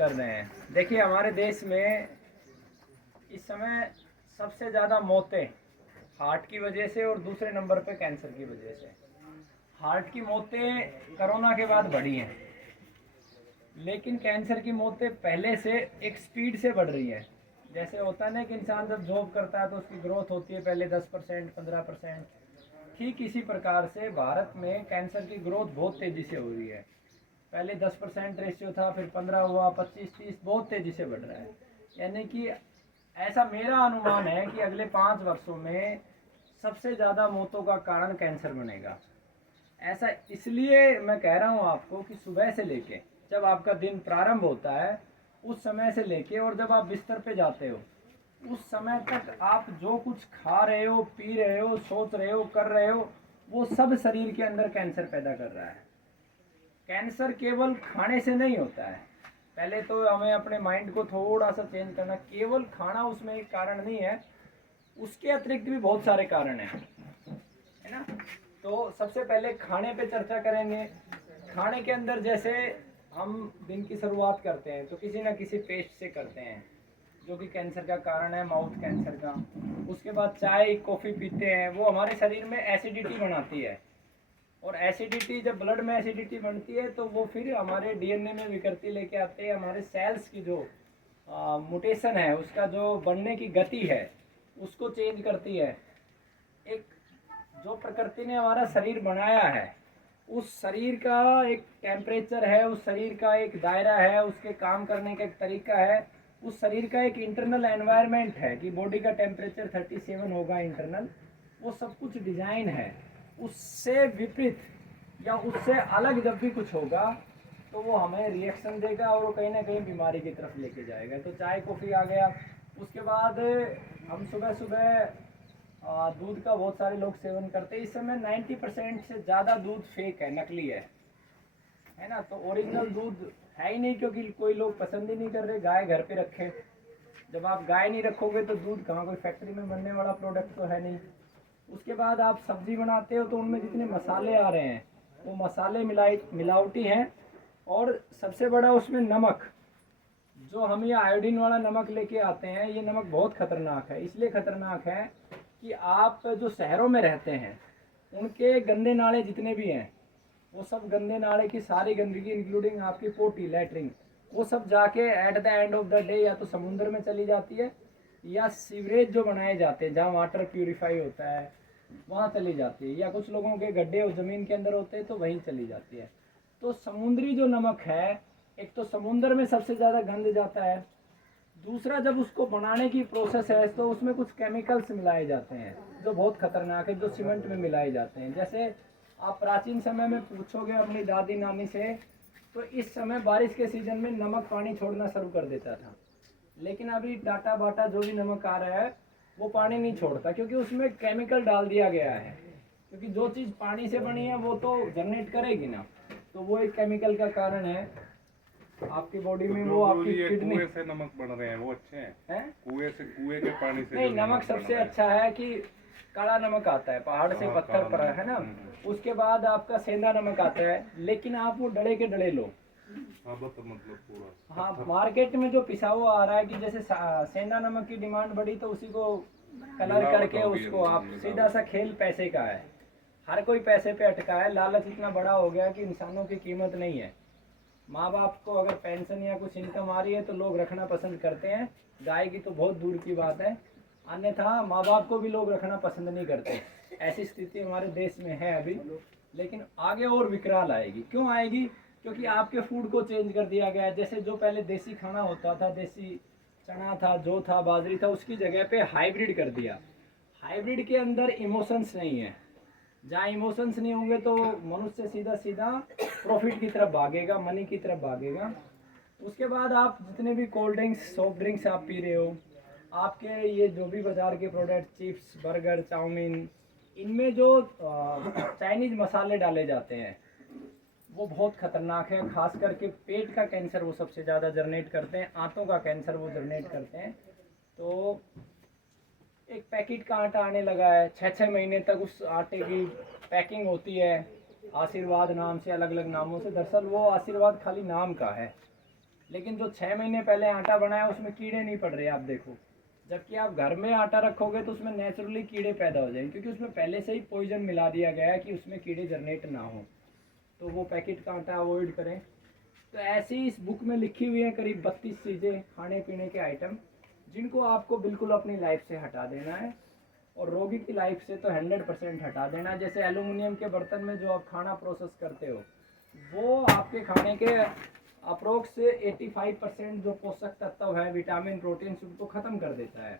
कर रहे हैं। देखिए हमारे देश में इस समय सबसे ज़्यादा मौतें हार्ट की वजह से और दूसरे नंबर पे कैंसर की वजह से। हार्ट की मौतें कोरोना के बाद बढ़ी हैं, लेकिन कैंसर की मौतें पहले से एक स्पीड से बढ़ रही हैं। जैसे होता है ना कि इंसान जब जॉब करता है तो उसकी ग्रोथ होती है पहले 10% 15%, ठीक इसी प्रकार से भारत में कैंसर की ग्रोथ बहुत तेज़ी से हो रही है। पहले 10% रेशियो था, फिर 15 हुआ, 25 30, बहुत तेज़ी से बढ़ रहा है। यानी कि ऐसा मेरा अनुमान है कि अगले 5 वर्षों में सबसे ज़्यादा मौतों का कारण कैंसर बनेगा। ऐसा इसलिए मैं कह रहा हूँ आपको कि सुबह से लेके जब आपका दिन प्रारंभ होता है उस समय से लेके और जब आप बिस्तर पे जाते हो उस समय तक आप जो कुछ खा रहे हो, पी रहे हो, सोच रहे हो, कर रहे हो, वो सब शरीर के अंदर कैंसर पैदा कर रहा है। कैंसर केवल खाने से नहीं होता है। पहले तो हमें अपने माइंड को थोड़ा सा चेंज करना, केवल खाना उसमें एक कारण नहीं है, उसके अतिरिक्त भी बहुत सारे कारण हैं, है ना। तो सबसे पहले खाने पे चर्चा करेंगे। खाने के अंदर जैसे हम दिन की शुरुआत करते हैं तो किसी ना किसी पेस्ट से करते हैं जो कि कैंसर का कारण है, माउथ कैंसर का। उसके बाद चाय कॉफ़ी पीते हैं, वो हमारे शरीर में एसिडिटी बनाती है, और एसिडिटी जब ब्लड में एसिडिटी बनती है तो वो फिर हमारे डीएनए में विकृति लेके आते हैं। हमारे सेल्स की जो म्यूटेशन है, उसका जो बढ़ने की गति है उसको चेंज करती है। एक जो प्रकृति ने हमारा शरीर बनाया है उस शरीर का एक टेम्परेचर है, उस शरीर का एक दायरा है, उसके काम करने का एक तरीका है, उस शरीर का एक इंटरनल एनवायरनमेंट है कि बॉडी का टेम्परेचर 37 होगा इंटरनल। वो सब कुछ डिज़ाइन है। उससे विपरीत या उससे अलग जब भी कुछ होगा तो वो हमें रिएक्शन देगा और वो कहीं ना कहीं बीमारी की तरफ लेके जाएगा। तो चाय कॉफ़ी आ गया। उसके बाद हम सुबह सुबह दूध का बहुत सारे लोग सेवन करते हैं। इस समय 90% से ज़्यादा दूध फेक है, नकली है ना। तो ओरिजिनल दूध है ही नहीं, क्योंकि कोई लोग पसंद ही नहीं कर रहे गाय घर पे रखे। जब आप गाय नहीं रखोगे तो दूध कहाँ, कोई फैक्ट्री में बनने वाला प्रोडक्ट तो है नहीं। उसके बाद आप सब्जी बनाते हो तो उनमें जितने मसाले आ रहे हैं वो मसाले मिलावटी हैं। और सबसे बड़ा उसमें नमक, जो हम ये आयोडीन वाला नमक लेके आते हैं, ये नमक बहुत खतरनाक है। इसलिए खतरनाक है कि आप जो शहरों में रहते हैं उनके गंदे नाले जितने भी हैं वो सब गंदे नाले की सारी गंदगी इंक्लूडिंग आपकी पोटी लैटरिन, वो सब जाके at the end of the day या तो समुद्र में चली जाती है या सीवरेज जो बनाए जाते हैं जहाँ वाटर प्यूरिफाई होता है वहाँ चली जाती है, या कुछ लोगों के गड्ढे और ज़मीन के अंदर होते हैं तो वहीं चली जाती है। तो समुद्री जो नमक है, एक तो समुद्र में सबसे ज़्यादा गंद जाता है, दूसरा जब उसको बनाने की प्रोसेस है तो उसमें कुछ केमिकल्स मिलाए जाते हैं जो बहुत खतरनाक है, जो सीमेंट में मिलाए जाते हैं। जैसे आप प्राचीन समय में पूछोगे अपनी दादी नानी से तो इस समय बारिश के सीजन में नमक पानी छोड़ना शुरू कर देता था, लेकिन अभी टाटा बाटा जो भी नमक आ रहा है वो पानी नहीं छोड़ता, क्योंकि उसमें केमिकल डाल दिया गया है। क्योंकि जो चीज़ पानी से बनी है वो तो जनरेट करेगी ना, तो वो एक केमिकल का कारण है आपकी बॉडी में। वो आपकी किडनी कुएं से नमक बन रहे हैं वो अच्छे हैं? कुएं के पानी से नहीं, जो नमक सबसे अच्छा है कि काला नमक आता है पहाड़ से पत्थर पर, है ना। उसके बाद आपका सेंधा नमक आता है, लेकिन आप वो डले के डले लो। मतलब पूरा हाँ, मार्केट में जो पिसा हुआ आ रहा है कि जैसे सेंधा नमक की डिमांड बढ़ी तो उसी को कलर करके उसको आप सीधा सा खेल पैसे का है। हर कोई पैसे पे अटका है, लालच इतना बड़ा हो गया कि इंसानों की कीमत नहीं है। माँ बाप को अगर पेंशन या कुछ इनकम आ रही है तो लोग रखना पसंद करते हैं, गाय की तो बहुत दूर की बात है, अन्यथा माँ बाप को भी लोग रखना पसंद नहीं करते। ऐसी स्थिति हमारे देश में है अभी, लेकिन आगे और विकराल आएगी। क्यों आएगी? क्योंकि आपके फूड को चेंज कर दिया गया है। जैसे जो पहले देसी खाना होता था, देसी चना था, जौ था, बाजरी था, उसकी जगह पे हाइब्रिड कर दिया। हाइब्रिड के अंदर इमोशंस नहीं है। जहाँ इमोशंस नहीं होंगे तो मनुष्य सीधा सीधा प्रॉफिट की तरफ भागेगा, मनी की तरफ भागेगा। उसके बाद आप जितने भी कोल्ड ड्रिंक्स सॉफ्ट ड्रिंक्स आप पी रहे हो, आपके ये जो भी बाज़ार के प्रोडक्ट चिप्स बर्गर चाउमीन, इनमें जो चाइनीज़ मसाले डाले जाते हैं वो बहुत ख़तरनाक है। खास करके पेट का कैंसर वो सबसे ज़्यादा जनरेट करते हैं, आंतों का कैंसर वो जनरेट करते हैं। तो एक पैकेट का आटा आने लगा है, 6-6 महीने तक उस आटे की पैकिंग होती है आशीर्वाद नाम से, अलग अलग नामों से। दरअसल वो आशीर्वाद खाली नाम का है, लेकिन जो 6 महीने पहले आटा बनाया उसमें कीड़े नहीं पड़ रहे, आप देखो। जबकि आप घर में आटा रखोगे तो उसमें नेचुरली कीड़े पैदा हो जाएंगे, क्योंकि उसमें पहले से ही पॉइजन मिला दिया गया है कि उसमें कीड़े जनरेट ना हो। तो वो पैकेट का आटा अवॉइड करें। तो ऐसी इस बुक में लिखी हुई है करीब 32 चीज़ें, खाने पीने के आइटम, जिनको आपको बिल्कुल अपनी लाइफ से हटा देना है, और रोगी की लाइफ से तो 100% हटा देना। जैसे एल्यूमिनियम के बर्तन में जो आप खाना प्रोसेस करते हो, वो आपके खाने के अप्रोक्स 85% जो पोषक तत्व है, विटामिन प्रोटीन, उनको ख़त्म कर देता है।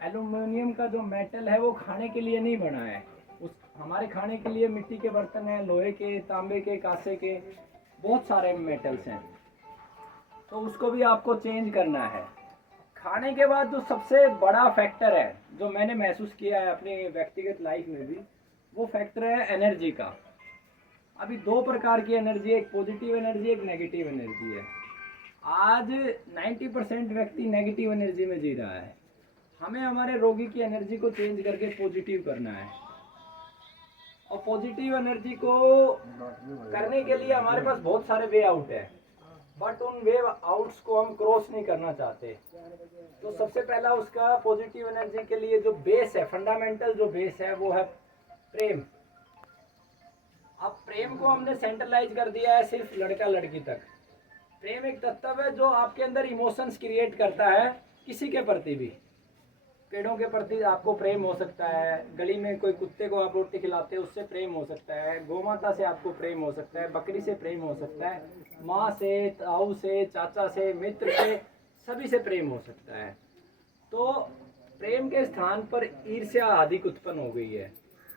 एल्यूमिनियम का जो मेटल है वो खाने के लिए नहीं बना है। उस हमारे खाने के लिए मिट्टी के बर्तन हैं, लोहे के, तांबे के, कांसे के, बहुत सारे मेटल्स हैं। तो उसको भी आपको चेंज करना है। खाने के बाद जो सबसे बड़ा फैक्टर है, जो मैंने महसूस किया है अपनी व्यक्तिगत लाइफ में भी, वो फैक्टर है एनर्जी का। अभी दो प्रकार की एनर्जी है, एक पॉजिटिव एनर्जी, एक नेगेटिव एनर्जी है। आज 90% व्यक्ति नेगेटिव एनर्जी में जी रहा है। हमें हमारे रोगी की एनर्जी को चेंज करके पॉजिटिव करना है। और पॉजिटिव एनर्जी को करने के लिए हमारे पास बहुत सारे वे आउट है, बट उन वे आउट्स को हम क्रॉस नहीं करना चाहते। तो सबसे पहला उसका पॉजिटिव एनर्जी के लिए जो बेस है, फंडामेंटल जो बेस है, वो है प्रेम। अब प्रेम को हमने सेंट्रलाइज कर दिया है सिर्फ लड़का लड़की तक। प्रेम एक तत्व है जो आपके अंदर इमोशंस क्रिएट करता है, किसी के प्रति भी। पेड़ों के प्रति आपको प्रेम हो सकता है, गली में कोई कुत्ते को आप रोटी खिलाते हो उससे प्रेम हो सकता है, गौमाता से आपको प्रेम हो सकता है, बकरी से प्रेम हो सकता है, माँ से, ताऊ से, चाचा से, मित्र से, सभी से प्रेम हो सकता है। तो प्रेम के स्थान पर ईर्ष्या अधिक उत्पन्न हो गई है।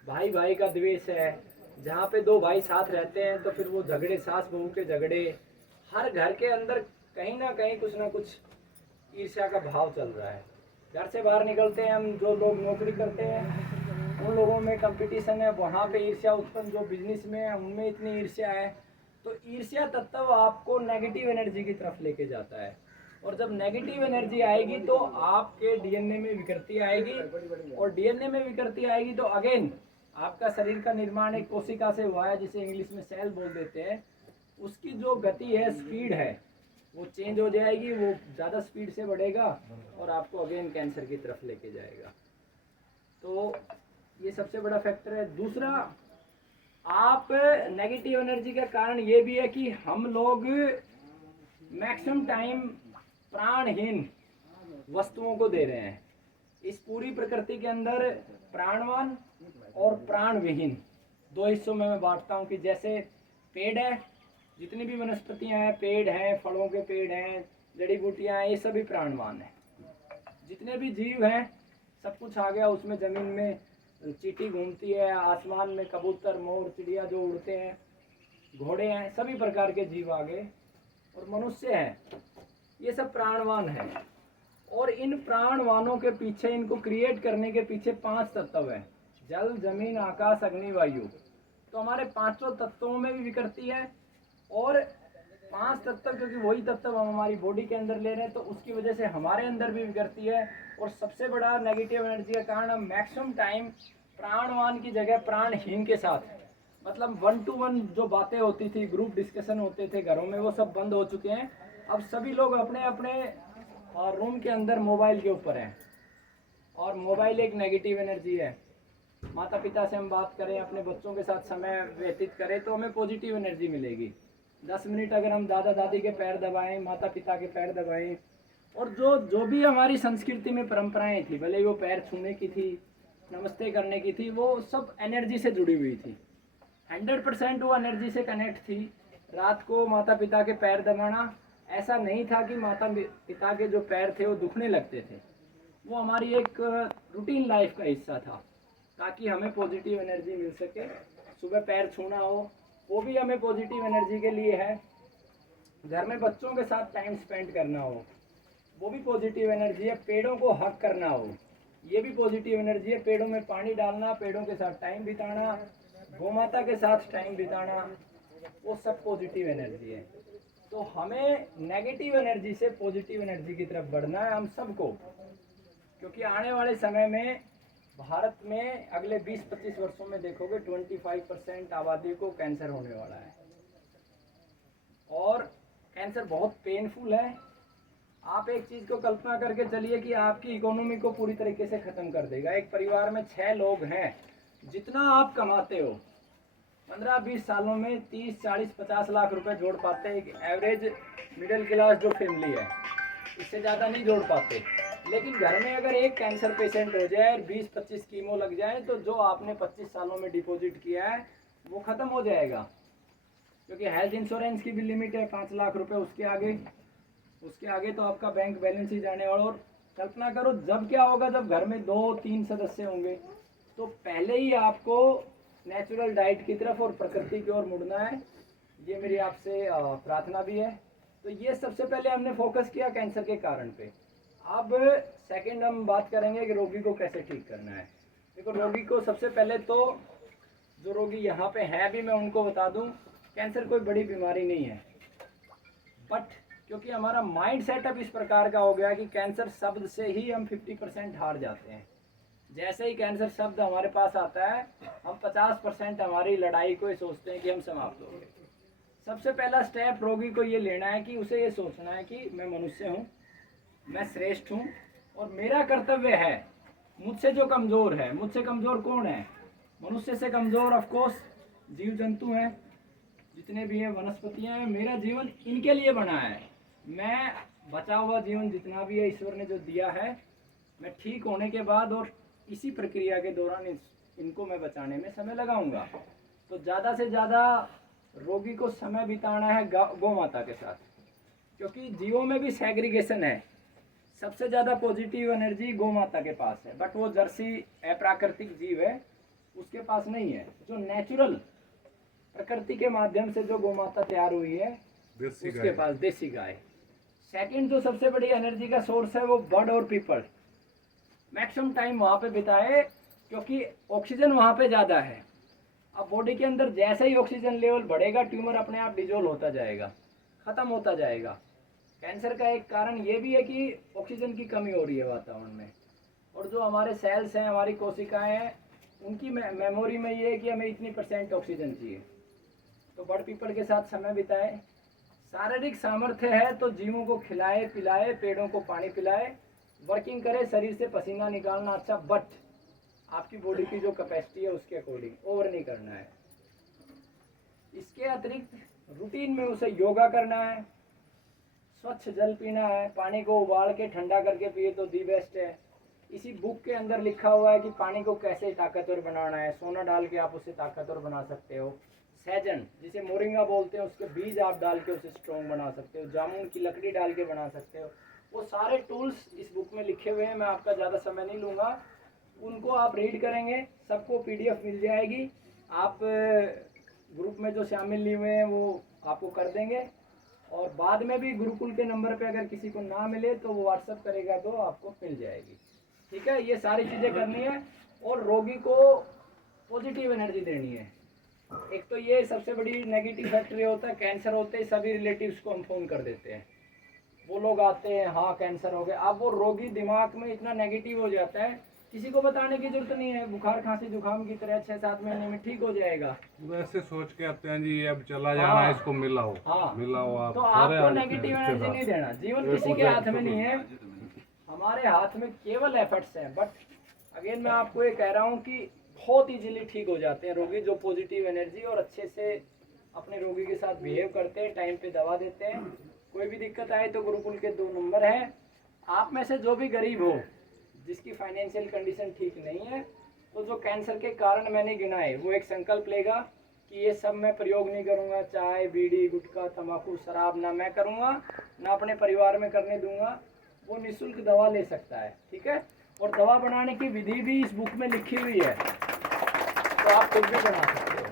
भाई भाई का द्वेष है। जहाँ पे दो भाई साथ रहते हैं तो फिर वो झगड़े, सास बहू के झगड़े, हर घर के अंदर कहीं ना कुछ ईर्ष्या का भाव चल रहा है। घर से बाहर निकलते हैं हम, जो लोग नौकरी करते हैं उन लोगों में कंपटीशन है, वहाँ पे ईर्ष्या उत्पन्न, जो बिजनेस में है उनमें इतनी ईर्ष्या है। तो ईर्ष्या तत्व आपको नेगेटिव एनर्जी की तरफ लेके जाता है, और जब नेगेटिव एनर्जी आएगी तो आपके डीएनए में विकृति आएगी, और डीएनए में विकृति आएगी तो अगेन आपका शरीर का निर्माण एक कोशिका से हुआ है, जिसे इंग्लिश में सेल बोल देते हैं। उसकी जो गति है, स्पीड है, वो चेंज हो जाएगी, वो ज़्यादा स्पीड से बढ़ेगा और आपको अगेन कैंसर की तरफ लेके जाएगा। तो ये सबसे बड़ा फैक्टर है। दूसरा, आप नेगेटिव एनर्जी का कारण ये भी है कि हम लोग मैक्सिमम टाइम प्राणहीन वस्तुओं को दे रहे हैं। इस पूरी प्रकृति के अंदर प्राणवान और प्राणविहीन दो हिस्सों में मैं बांटता हूँ। कि जैसे पेड़ है, जितनी भी वनस्पतियाँ हैं, पेड़ हैं, फलों के पेड़ हैं, जड़ी बूटियाँ हैं, ये सभी प्राणवान हैं। जितने भी जीव हैं सब कुछ आ गया उसमें। ज़मीन में चींटी घूमती है, आसमान में कबूतर, मोर, चिड़िया जो उड़ते हैं, घोड़े हैं, सभी प्रकार के जीव आ गए, और मनुष्य हैं, ये सब प्राणवान हैं। और इन प्राणवानों के पीछे, इनको क्रिएट करने के पीछे 5 तत्व हैं: जल, जमीन, आकाश, अग्नि, वायु। तो हमारे 5 तत्वों में भी विकृति है, और 5 तत्व, क्योंकि वही तत्व हम हमारी बॉडी के अंदर ले रहे हैं, तो उसकी वजह से हमारे अंदर भी विकृति है। और सबसे बड़ा नेगेटिव एनर्जी का कारण, हम मैक्सिमम टाइम प्राणवान की जगह प्राणहीन के साथ, मतलब 1 to 1 जो बातें होती थी, ग्रुप डिस्कशन होते थे घरों में, वो सब बंद हो चुके हैं। अब सभी लोग अपने अपने रूम के अंदर मोबाइल के ऊपर हैं, और मोबाइल एक नेगेटिव एनर्जी है। माता पिता से हम बात करें, अपने बच्चों के साथ समय व्यतीत करें, तो हमें पॉजिटिव एनर्जी मिलेगी। 10 मिनट अगर हम दादा दादी के पैर दबाएं, माता पिता के पैर दबाएं, और जो भी हमारी संस्कृति में परंपराएं थी, भले वो पैर छूने की थी, नमस्ते करने की थी, वो सब एनर्जी से जुड़ी हुई थी। 100% वो एनर्जी से कनेक्ट थी। रात को माता पिता के पैर दबाना, ऐसा नहीं था कि माता पिता के जो पैर थे वो दुखने लगते थे, वो हमारी एक रूटीन लाइफ का हिस्सा था, ताकि हमें पॉजिटिव एनर्जी मिल सके। सुबह पैर छूना हो, वो भी हमें पॉजिटिव एनर्जी के लिए है। घर में बच्चों के साथ टाइम स्पेंड करना हो, वो भी पॉजिटिव एनर्जी है। पेड़ों को हक करना हो, ये भी पॉजिटिव एनर्जी है। पेड़ों में पानी डालना, पेड़ों के साथ टाइम बिताना, गौमाता के साथ टाइम बिताना, वो सब पॉजिटिव एनर्जी है। तो हमें नेगेटिव एनर्जी से पॉजिटिव एनर्जी की तरफ बढ़ना है, हम सबको। क्योंकि आने वाले समय में भारत में अगले 20-25 वर्षों में देखोगे 25% आबादी को कैंसर होने वाला है। और कैंसर बहुत पेनफुल है। आप एक चीज़ को कल्पना करके चलिए कि आपकी इकोनॉमी को पूरी तरीके से ख़त्म कर देगा। एक परिवार में 6 लोग हैं, जितना आप कमाते हो 15-20 सालों में 30, 40, 50 लाख रुपए जोड़ पाते हैं एक एवरेज मिडिल क्लास जो फैमिली है, इससे ज़्यादा नहीं जोड़ पाते। लेकिन घर में अगर एक कैंसर पेशेंट हो जाए और 20-25 कीमो लग जाए तो जो आपने 25 सालों में डिपॉजिट किया है वो ख़त्म हो जाएगा, क्योंकि हेल्थ इंश्योरेंस की भी लिमिट है 5 लाख रुपए। उसके आगे तो आपका बैंक बैलेंस ही जाने वाला। और कल्पना करो जब क्या होगा, जब घर में 2-3 सदस्य होंगे, तो पहले ही आपको नेचुरल डाइट की तरफ और प्रकृति की ओर मुड़ना है। ये मेरी आपसे प्रार्थना भी है। तो ये सबसे पहले हमने फोकस किया कैंसर के कारण पे। अब सेकंड हम बात करेंगे कि रोगी को कैसे ठीक करना है। देखो, रोगी को सबसे पहले तो जो रोगी यहाँ पे हैं भी मैं उनको बता दूं, कैंसर कोई बड़ी बीमारी नहीं है, बट क्योंकि हमारा माइंड सेटअप इस प्रकार का हो गया कि कैंसर शब्द से ही हम 50% हार जाते हैं। जैसे ही कैंसर शब्द हमारे पास आता है, हम 50% हमारी लड़ाई को ये सोचते हैं कि हम समाप्त हो गए। सबसे पहला स्टेप रोगी को ये लेना है कि उसे ये सोचना है कि मैं मनुष्य हूँ, मैं श्रेष्ठ हूँ और मेरा कर्तव्य है। मुझसे जो कमज़ोर है, मुझसे कमज़ोर कौन है? मनुष्य से कमज़ोर ऑफकोर्स जीव जंतु हैं, जितने भी हैं वनस्पतियाँ हैं। मेरा जीवन इनके लिए बना है। मैं बचा हुआ जीवन जितना भी है ईश्वर ने जो दिया है, मैं ठीक होने के बाद और इसी प्रक्रिया के दौरान इनको मैं बचाने में समय लगाऊंगा। तो ज़्यादा से ज़्यादा रोगी को समय बिताना है गौ माता के साथ, क्योंकि जीवों में भी सेग्रीगेशन है। सबसे ज़्यादा पॉजिटिव एनर्जी गौ माता के पास है, बट वो जर्सी अप्राकृतिक जीव है, उसके पास नहीं है। जो नेचुरल प्रकृति के माध्यम से जो गौ माता तैयार हुई है उसके पास देसी गाय। सेकंड जो सबसे बड़ी एनर्जी का सोर्स है वो बर्ड और पीपल। मैक्सिमम टाइम वहाँ पे बिताए, क्योंकि ऑक्सीजन वहाँ पे ज़्यादा है। अब बॉडी के अंदर जैसे ही ऑक्सीजन लेवल बढ़ेगा, ट्यूमर अपने आप डिजोल्व होता जाएगा, ख़त्म होता जाएगा। कैंसर का एक कारण ये भी है कि ऑक्सीजन की कमी हो रही है वातावरण में। और जो हमारे सेल्स हैं, हमारी कोशिकाएँ हैं, उनकी मेमोरी में ये है कि हमें इतनी % ऑक्सीजन चाहिए। तो बर्ड पीपल के साथ समय बिताए। शारीरिक सामर्थ्य है तो जीवों को खिलाए पिलाए, पेड़ों को पानी पिलाए, वर्किंग करे, शरीर से पसीना निकालना अच्छा, बट आपकी बॉडी की जो कैपेसिटी है उसके अकॉर्डिंग, ओवर नहीं करना है। इसके अतिरिक्त रूटीन में उसे योगा करना है, स्वच्छ जल पीना है, पानी को उबाल के ठंडा करके पिए तो दी बेस्ट है। इसी बुक के अंदर लिखा हुआ है कि पानी को कैसे ताकतवर बनाना है। सोना डाल के आप उसे ताकतवर बना सकते हो। सहजन जिसे मोरिंगा बोलते हैं, उसके बीज आप डाल के उसे स्ट्रॉन्ग बना सकते हो। जामुन की लकड़ी डाल के बना सकते हो। वो सारे टूल्स इस बुक में लिखे हुए हैं, मैं आपका ज़्यादा समय नहीं लूँगा। उनको आप रीड करेंगे, सबको PDF मिल जाएगी। आप ग्रुप में जो शामिल लिए हुए हैं वो आपको कर देंगे, और बाद में भी गुरुकुल के नंबर पे अगर किसी को ना मिले तो वो व्हाट्सअप करेगा तो आपको मिल जाएगी। ठीक है, ये सारी चीज़ें करनी है और रोगी को पॉजिटिव एनर्जी देनी है। एक तो ये सबसे बड़ी नेगेटिव फैक्टर ये होता है, कैंसर होते ही सभी रिलेटिव्स को हम फ़ोन कर देते हैं। वो लोग आते हैं, हाँ कैंसर हो गया। अब वो रोगी दिमाग में इतना नेगेटिव हो जाता है, किसी को बताने की जरूरत नहीं है। बुखार खांसी जुकाम की तरह 6-7 महीने में ठीक हो जाएगा। वैसे सोच के आते हैं जी अब चला जाना है, इसको मिलाओ। हाँ, मिलाओ आप। तो आपको नेगेटिव एनर्जी नहीं देना। जीवन किसी के हाथ में नहीं है, हमारे हाथ में केवल एफर्ट्स हैं। बट अगेन मैं आपको ये कह रहा हूँ कि बहुत इजीली ठीक हो जाते हैं रोगी जो पॉजिटिव एनर्जी और अच्छे से अपने रोगी के साथ बिहेव करते हैं, टाइम पे दवा देते हैं। कोई भी दिक्कत आए तो गुरुकुल के 2 नंबर हैं। आप में से जो भी गरीब हो, जिसकी फाइनेंशियल कंडीशन ठीक नहीं है, तो जो कैंसर के कारण मैंने गिनाए, वो एक संकल्प लेगा कि ये सब मैं प्रयोग नहीं करूँगा। चाय, बीड़ी, गुटखा, तंबाकू, शराब ना मैं करूँगा, ना अपने परिवार में करने दूंगा। वो निःशुल्क दवा ले सकता है। ठीक है, और दवा बनाने की विधि भी इस बुक में लिखी हुई है, तो आप खुद भी बना सकते हो।